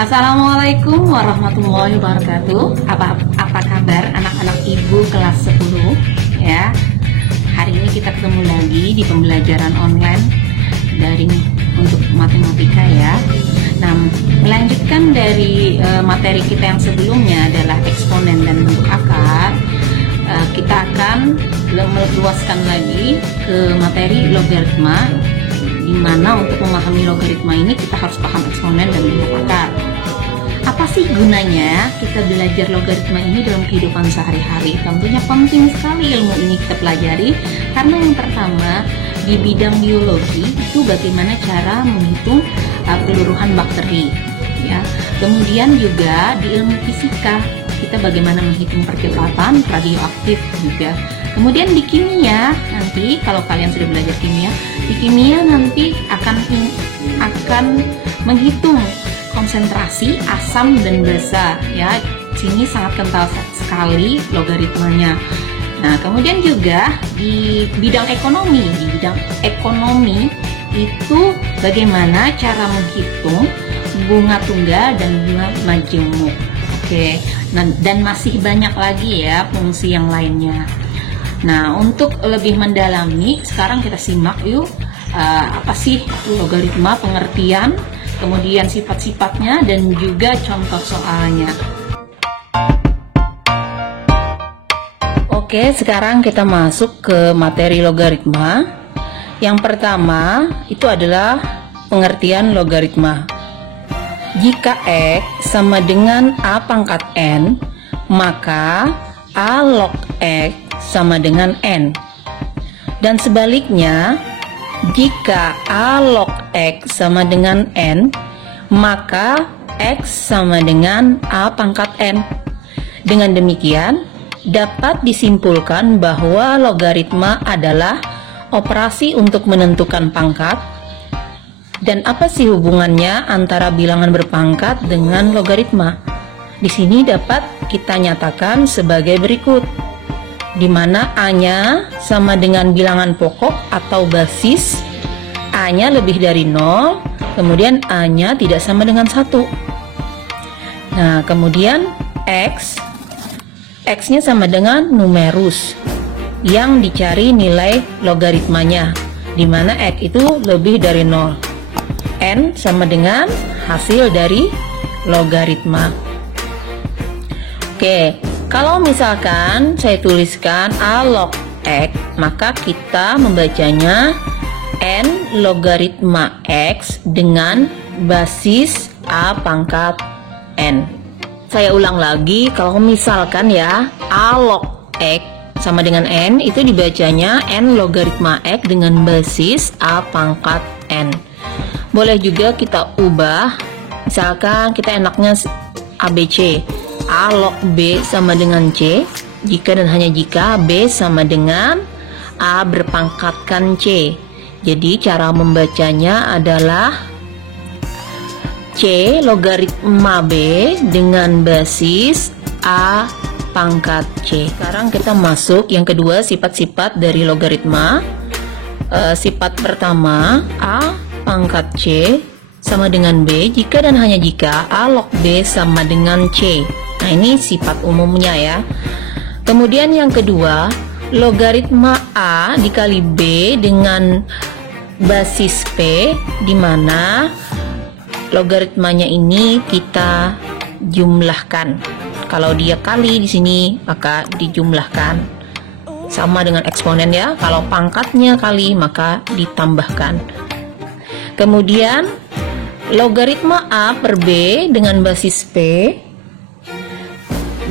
Assalamualaikum warahmatullahi wabarakatuh. Apa kabar anak-anak ibu kelas 10 ya? Hari ini kita ketemu lagi di pembelajaran online daring untuk matematika ya. Nah, melanjutkan dari materi kita yang sebelumnya adalah eksponen dan bentuk akar. Kita akan meluaskan lagi ke materi logaritma, di mana untuk memahami logaritma ini kita harus paham eksponen dan bentuk akar. Apa sih gunanya kita belajar logaritma ini dalam kehidupan sehari-hari? Tentunya penting sekali ilmu ini kita pelajari, karena yang pertama di bidang biologi itu bagaimana cara menghitung keseluruhan bakteri ya. Kemudian juga di ilmu fisika kita bagaimana menghitung percepatan radioaktif juga. Kemudian di kimia nanti, kalau kalian sudah belajar kimia, di kimia nanti akan menghitung konsentrasi asam dan basa ya. Sini sangat kental sekali logaritmanya. Nah, kemudian juga di bidang ekonomi itu bagaimana cara menghitung bunga tunggal dan bunga majemuk. Oke. Nah, dan masih banyak lagi ya fungsi yang lainnya. Nah, untuk lebih mendalami, sekarang kita simak yuk apa sih logaritma, pengertian, kemudian sifat-sifatnya, dan juga contoh soalnya. Oke, sekarang kita masuk ke materi logaritma. Yang pertama itu adalah pengertian logaritma. Jika X sama dengan A pangkat N, maka A log X sama dengan N. Dan sebaliknya, jika A log X sama dengan N, maka X sama dengan A pangkat N. Dengan demikian, dapat disimpulkan bahwa logaritma adalah operasi untuk menentukan pangkat. Dan apa sih hubungannya antara bilangan berpangkat dengan logaritma? Di sini dapat kita nyatakan sebagai berikut, di mana A-nya sama dengan bilangan pokok atau basis, A-nya lebih dari 0, kemudian A-nya tidak sama dengan 1. Nah, kemudian X-nya sama dengan numerus yang dicari nilai logaritmanya, di mana X itu lebih dari 0. N sama dengan hasil dari logaritma. Oke, kalau misalkan saya tuliskan A log X, maka kita membacanya N logaritma X dengan basis A pangkat N. Saya ulang lagi, kalau misalkan ya A log X sama dengan N, itu dibacanya N logaritma X dengan basis A pangkat N. Boleh juga kita ubah, misalkan kita enaknya ABC, A log B sama dengan C, jika dan hanya jika B sama dengan A berpangkatkan C. Jadi cara membacanya adalah C logaritma B dengan basis A pangkat C. Sekarang kita masuk yang kedua, sifat-sifat dari logaritma. Sifat pertama, A pangkat C sama dengan B jika dan hanya jika A log B sama dengan C. Nah, ini sifat umumnya ya. Kemudian yang kedua, logaritma A dikali B dengan basis P, di mana logaritmanya ini kita jumlahkan. Kalau dia kali di sini, maka dijumlahkan. Sama dengan eksponen ya. Kalau pangkatnya kali, maka ditambahkan. Kemudian logaritma A per B dengan basis P,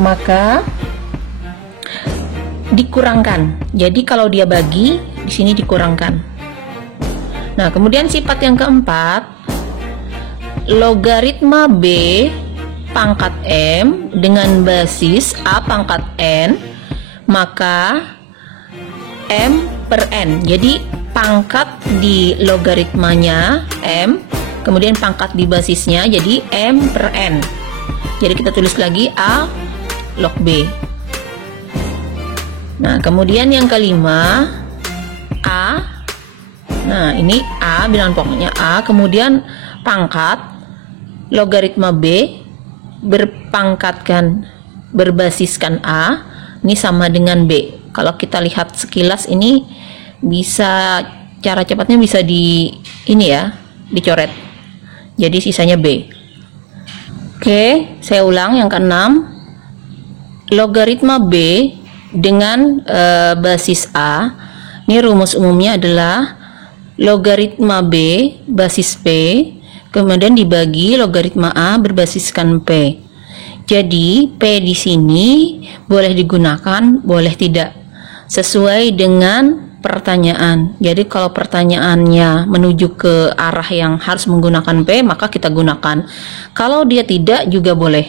maka dikurangkan. Jadi kalau dia bagi, di sini dikurangkan. Nah, kemudian sifat yang keempat, logaritma B pangkat M dengan basis A pangkat N, maka M per N. Jadi pangkat di logaritmanya M, kemudian pangkat di basisnya jadi M per N. Jadi kita tulis lagi A log B. Nah, kemudian yang kelima, A. Nah, ini A, bilangan pokoknya A, kemudian pangkat logaritma B berpangkatkan berbasiskan A ini sama dengan B. Kalau kita lihat sekilas ini bisa, cara cepatnya bisa dicoret. Jadi sisanya B. Oke, saya ulang yang keenam. Logaritma B dengan basis A. Ini rumus umumnya adalah logaritma B basis P kemudian dibagi logaritma A berbasiskan P. Jadi P di sini boleh digunakan, boleh tidak, sesuai dengan pertanyaan. Jadi kalau pertanyaannya menuju ke arah yang harus menggunakan P, maka kita gunakan. Kalau dia tidak juga boleh.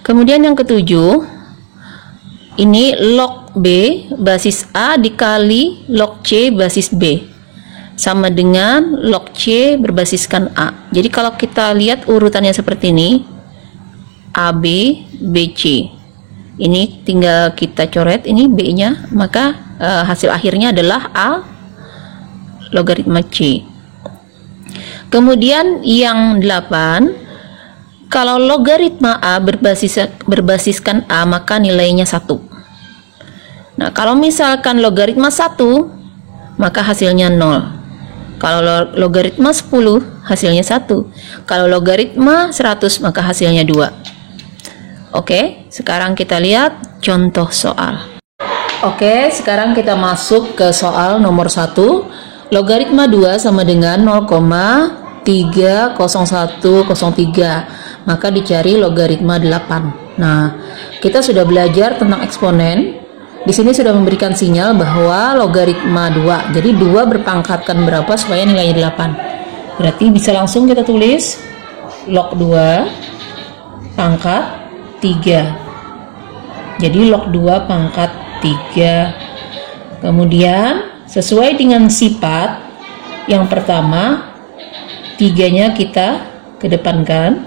Kemudian yang ketujuh, ini log B basis A dikali log C basis B sama dengan log C berbasiskan A. Jadi kalau kita lihat urutannya seperti ini, AB, BC. Ini tinggal kita coret ini B-nya, maka hasil akhirnya adalah A logaritma C. Kemudian yang 8, kalau logaritma A berbasiskan A, maka nilainya 1. Nah, kalau misalkan logaritma 1, maka hasilnya 0. Kalau logaritma 10, hasilnya 1. Kalau logaritma 100, maka hasilnya 2. Oke, sekarang kita lihat contoh soal. Oke, sekarang kita masuk ke soal nomor 1. Logaritma 2 sama dengan 0,30103. Maka dicari logaritma 8. Nah, kita sudah belajar tentang eksponen. Di sini sudah memberikan sinyal bahwa logaritma 2. Jadi 2 berpangkatkan berapa supaya nilainya 8. Berarti bisa langsung kita tulis log 2 pangkat 3. Jadi log 2 pangkat 3. Kemudian sesuai dengan sifat yang pertama, 3-nya kita kedepankan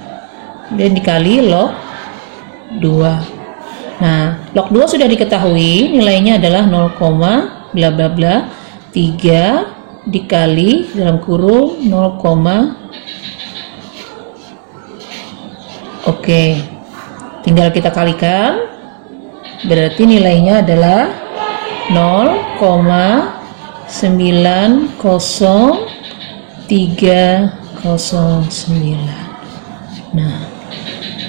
dan dikali log 2. Nah, log 2 sudah diketahui, nilainya adalah 0, bla bla bla 3 dikali dalam kurung 0, oke. Tinggal kita kalikan, berarti nilainya adalah 0,90309. Nah,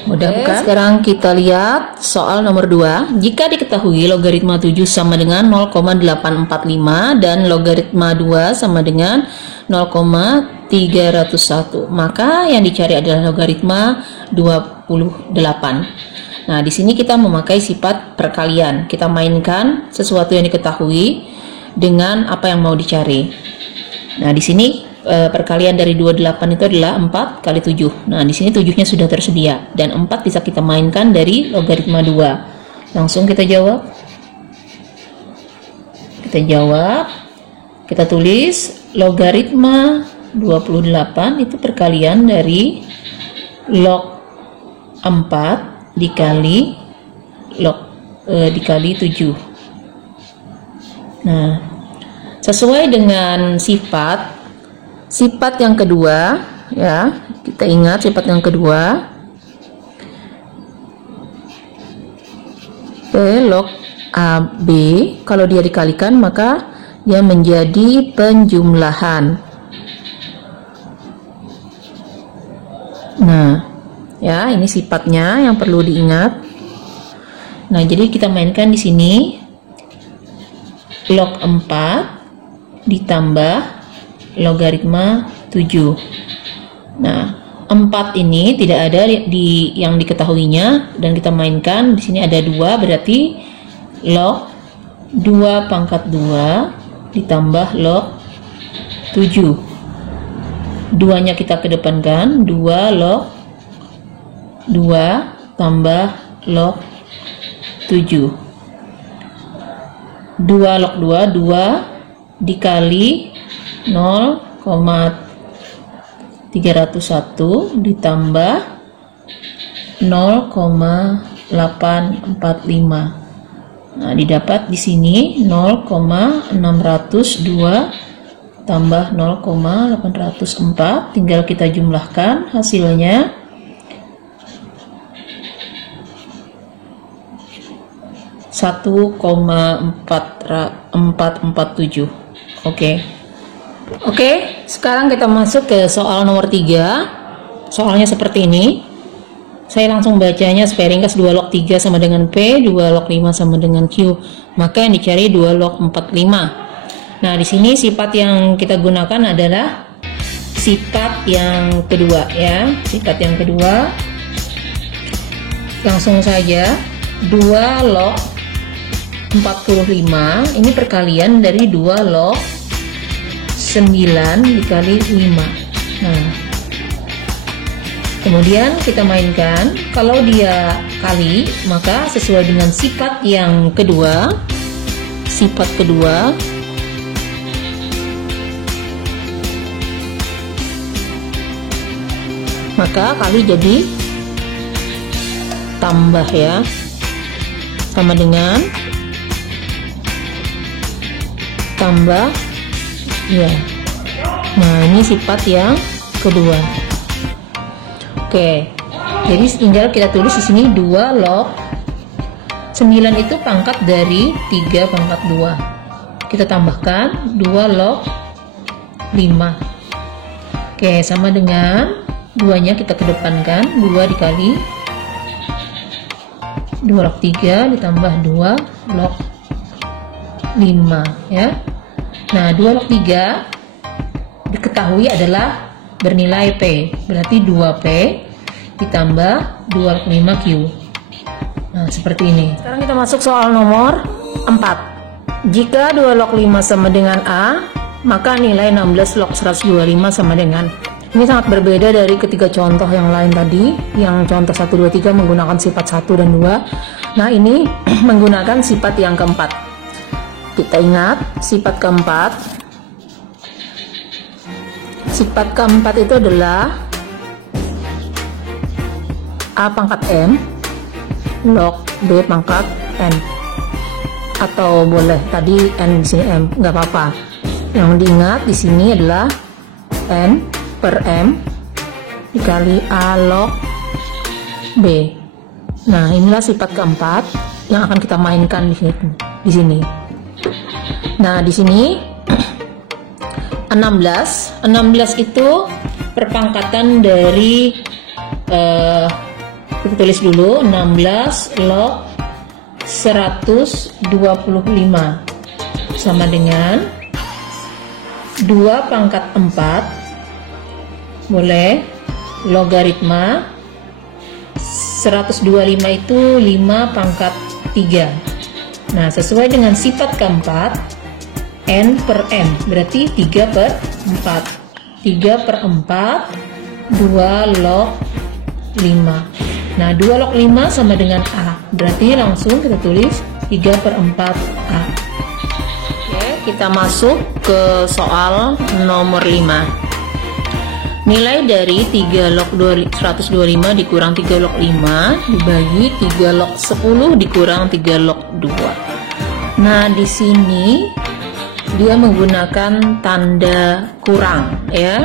mudah bukan? Sekarang kita lihat soal nomor 2. Jika diketahui logaritma 7 sama dengan 0,845 dan logaritma 2 sama dengan 0,301, maka yang dicari adalah logaritma 28. Nah, di sini kita memakai sifat perkalian. Kita mainkan sesuatu yang diketahui dengan apa yang mau dicari. Nah, di sini perkalian dari 28 itu adalah 4 kali 7. Nah, di sini 7-nya sudah tersedia dan 4 bisa kita mainkan dari logaritma 2. Langsung kita jawab. Kita tulis logaritma 28 itu perkalian dari log 4 dikali dikali 7. Nah, sesuai dengan sifat yang kedua, ya, kita ingat sifat yang kedua, log AB kalau dia dikalikan maka dia menjadi penjumlahan. Nah, ya, ini sifatnya yang perlu diingat. Nah, jadi kita mainkan di sini log 4 ditambah logaritma 7. Nah, 4 ini tidak ada di yang diketahuinya dan kita mainkan di sini ada 2, berarti log 2 pangkat 2 ditambah log 7. 2-nya kita kedepankan, 2 log 2 tambah log 7. 2 log 2, 2 dikali 0,301 ditambah 0,845. Nah, didapat di sini 0,602 tambah 0,804. Tinggal kita jumlahkan hasilnya 1,447. Oke, sekarang kita masuk ke soal nomor 3. Soalnya seperti ini. Saya langsung bacanya supaya ringkas. 2 log 3 sama dengan P, 2 log 5 sama dengan Q. Maka yang dicari 2 log 45. Nah, di sini sifat yang kita gunakan adalah sifat yang kedua ya. Sifat yang kedua. Langsung saja 2 log 45 ini perkalian dari 2 log 9 dikali 5. Nah, kemudian kita mainkan. Kalau dia kali, maka sesuai dengan sifat yang kedua, sifat kedua, maka kali jadi tambah ya, sama dengan tambah ya. Nah, ini sifat yang kedua. Oke, jadi tinggal kita tulis di sini 2 log 9 itu pangkat dari 3 pangkat 2. Kita tambahkan 2 log 5. Oke, sama dengan 2-nya kita kedepankan, 2 dikali 2 log 3 ditambah 2 log 5 ya. Nah, 2 log 3 diketahui adalah bernilai P, berarti 2P ditambah 2 log 5Q. Nah, seperti ini. Sekarang kita masuk soal nomor 4. Jika 2 log 5 sama dengan A, maka nilai 16 log 125 sama dengan. Ini sangat berbeda dari ketiga contoh yang lain tadi. Yang contoh 1, 2, 3 menggunakan sifat 1 dan 2. Nah, ini menggunakan sifat yang keempat. Kita ingat sifat keempat. Sifat keempat itu adalah A pangkat M log B pangkat N, atau boleh tadi N di sini M, nggak apa-apa. Yang diingat di sini adalah N per M dikali A log B. Nah, inilah sifat keempat yang akan kita mainkan di sini. Nah, di sini 16 itu perpangkatan dari kita tulis dulu 16 log 125 sama dengan 2 pangkat 4 boleh logaritma 125 itu 5 pangkat 3. Nah, sesuai dengan sifat keempat N per M berarti 3 per 4. 3 per 4 2 log 5. Nah, 2 log 5 sama dengan A, berarti langsung kita tulis 3 per 4 A. Oke, kita masuk ke soal nomor 5. Nilai dari 3 log 125 dikurang 3 log 5 dibagi 3 log 10 dikurang 3 log 2. Nah, di sini dia menggunakan tanda kurang ya.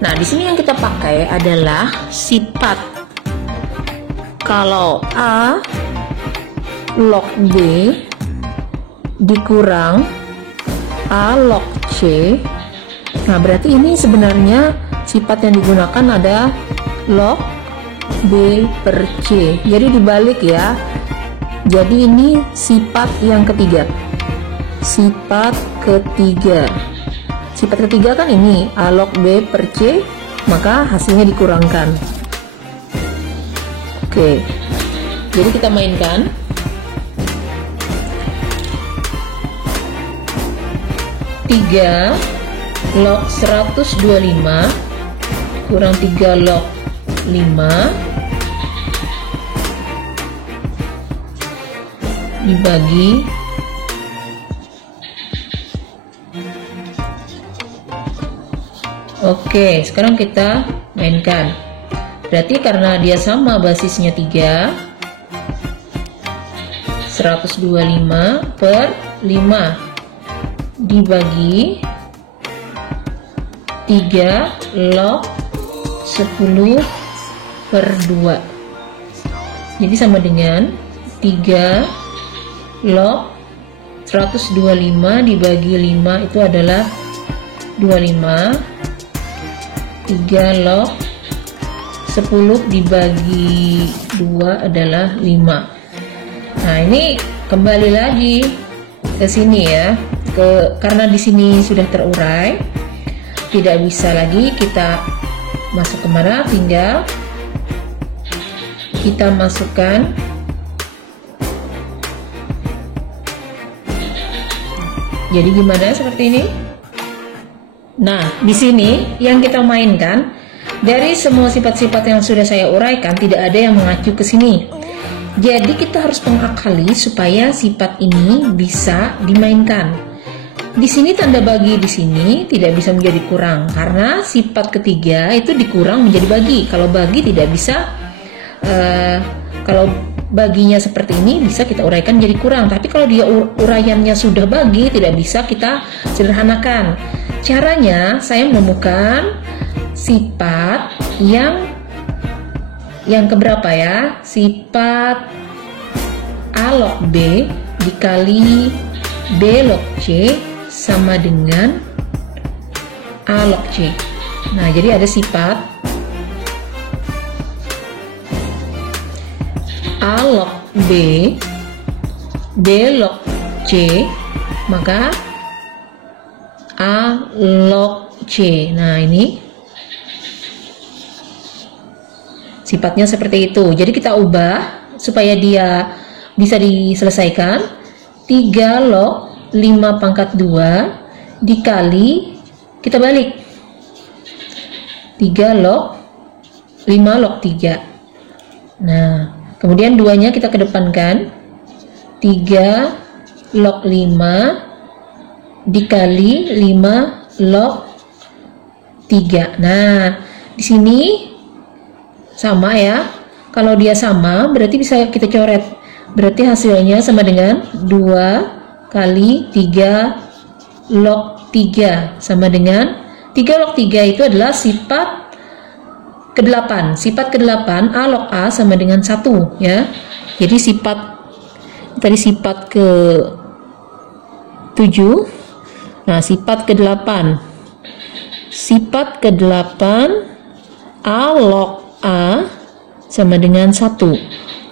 Nah, di sini yang kita pakai adalah sifat. Kalau A log B dikurang A log C, nah berarti ini sebenarnya sifat yang digunakan ada log B per C. Jadi dibalik ya. Jadi ini sifat yang ketiga. Sifat ketiga. Sifat ketiga kan ini A log B per C, maka hasilnya dikurangkan. Oke, jadi kita mainkan. Tiga log 125 kurang 3 log 5 dibagi Oke, sekarang kita mainkan. Berarti karena dia sama basisnya 3, 125 per 5 dibagi 3 log 10 per 2. Jadi sama dengan 3 log 125 dibagi 5 itu adalah 25. 3 log 10 dibagi 2 adalah 5. Nah, ini kembali lagi ke sini ya. Karena di sini sudah terurai, tidak bisa lagi kita masuk kemana, tinggal kita masukkan jadi gimana seperti ini. Nah, di sini yang kita mainkan dari semua sifat-sifat yang sudah saya uraikan, tidak ada yang mengacu ke sini. Jadi kita harus mengakali supaya sifat ini bisa dimainkan. Di sini tanda bagi di sini tidak bisa menjadi kurang karena sifat ketiga itu dikurang menjadi bagi. Kalau bagi tidak bisa, kalau baginya seperti ini bisa kita uraikan jadi kurang. Tapi kalau dia uraiannya sudah bagi, tidak bisa kita sederhanakan. Caranya saya menemukan sifat yang keberapa ya? Sifat A log B dikali B log C sama dengan A log C. Nah, jadi ada sifat A log B, B log C, maka A log C. Nah, ini sifatnya seperti itu. Jadi kita ubah supaya dia bisa diselesaikan. 3 log 5 pangkat 2 dikali, kita balik 3 log 5 log 3. Nah, kemudian 2-nya kita kedepankan, 3 log 5 dikali 5 log 3. Nah, di sini sama ya. Kalau dia sama berarti bisa kita coret. Berarti hasilnya sama dengan 2 kali 3 log 3 sama dengan 3 log 3 itu adalah sifat ke-8. Sifat ke-8 A log A sama dengan 1 ya. Jadi sifat ke-7. Nah, sifat ke-8. Sifat ke-8 A log A sama dengan 1.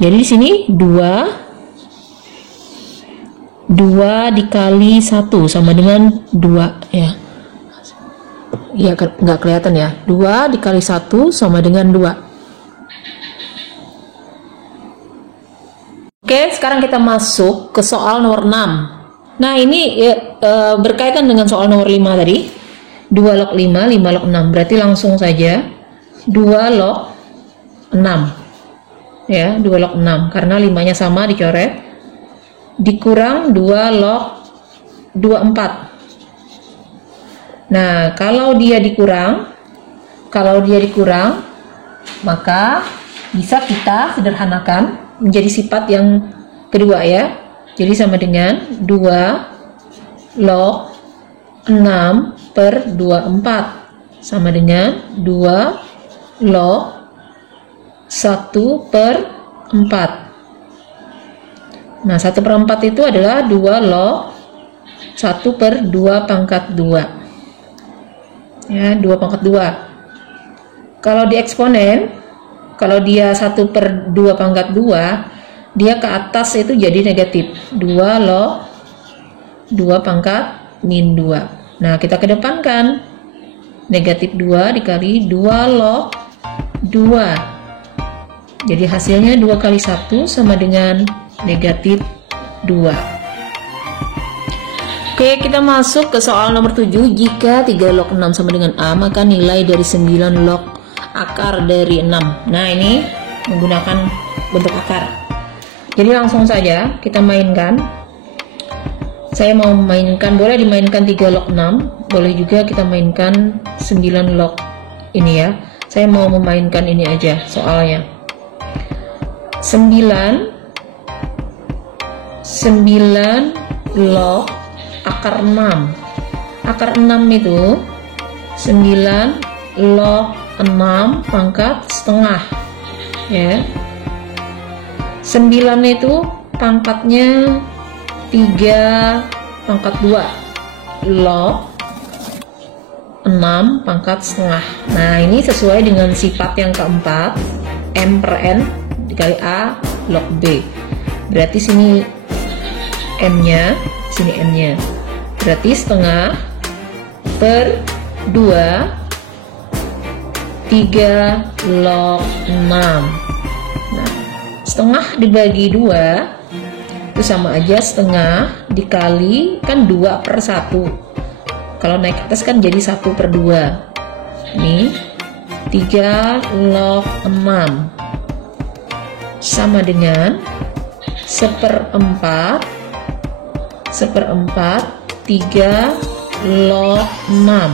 Jadi di sini 2 dikali 1 sama dengan 2 ya. Ya, nggak kelihatan ya. 2 dikali 1 sama dengan 2. Oke, sekarang kita masuk ke soal nomor 6. Nah, ini berkaitan dengan soal nomor 5 tadi. 2 log 5, 5 log 6. Berarti langsung saja 2 log 6. Ya, 2 log 6. Karena 5-nya sama dicoret. Dikurang 2 log 24. Nah, kalau dia dikurang, maka bisa kita sederhanakan menjadi sifat yang kedua ya. Jadi sama dengan 2 log 6 per 24 sama dengan 2 log 1 per 4. Nah, 1 per 4 itu adalah 2 log 1 per 2 pangkat 2. Ya, 2 pangkat 2. Kalau di eksponen, kalau dia 1 per 2 pangkat 2, dia ke atas itu jadi negatif. 2 log 2 pangkat min 2. Nah, kita kedepankan. Negatif 2 dikali 2 log 2. Jadi hasilnya 2 kali 1 sama dengan negatif 2. Oke, kita masuk ke soal nomor 7. Jika 3 log 6 sama dengan A, maka nilai dari 9 log akar dari 6. Nah, ini menggunakan bentuk akar. Jadi langsung saja kita mainkan. Saya mau memainkan, boleh dimainkan 3 log 6, boleh juga kita mainkan 9 log ini ya. Saya mau memainkan ini aja soalnya. 9 log akar 6. Akar 6 itu 9 log 6 pangkat setengah ya. 9 itu pangkatnya 3 pangkat 2 log 6 pangkat setengah. Nah, ini sesuai dengan sifat yang keempat, M per N dikali A log B. Berarti sini M-nya, sini N-nya. Berarti setengah per 2 3 log 6. Nah, setengah dibagi 2 itu sama aja setengah dikali kan 2 per 1. Kalau naik ke atas kan jadi 1 per 2. Ini 3 log 6 sama dengan 1/4 3 log 6.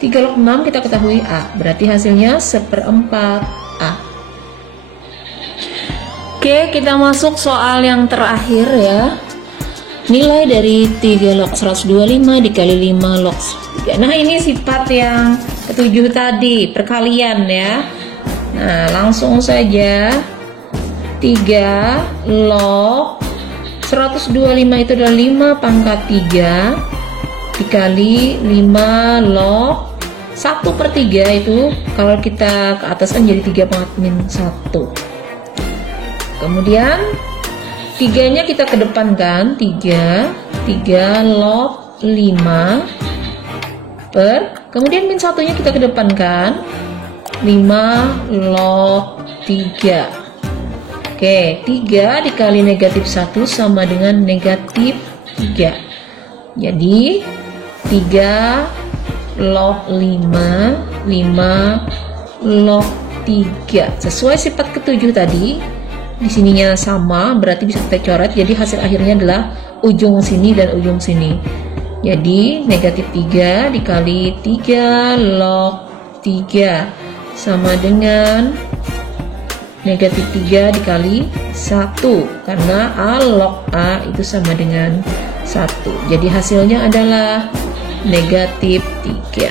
3 log 6 kita ketahui A, berarti hasilnya 1/4 A. Oke, kita masuk soal yang terakhir ya. Nilai dari 3 log 125 dikali 5 log 3. Nah, ini sifat yang ketujuh tadi, perkalian ya. Nah, langsung saja 3 log 125 itu adalah 5 pangkat 3 dikali 5 log 1/3 itu kalau kita ke atas kan jadi 3 pangkat min 1. Kemudian 3-nya kita ke depan kan, 3 log 5 per, kemudian min 1-nya kita ke depan kan, 5 log 3. Oke, 3 dikali negatif 1 sama dengan negatif 3. Jadi 3 log 5 log 3. Sesuai sifat ketujuh tadi, di sininya sama, berarti bisa kita coret. Jadi hasil akhirnya adalah ujung sini dan ujung sini. Jadi negatif 3 dikali 3 log 3 sama dengan negatif 3 dikali 1, karena A log A itu sama dengan 1. Jadi hasilnya adalah negatif 3.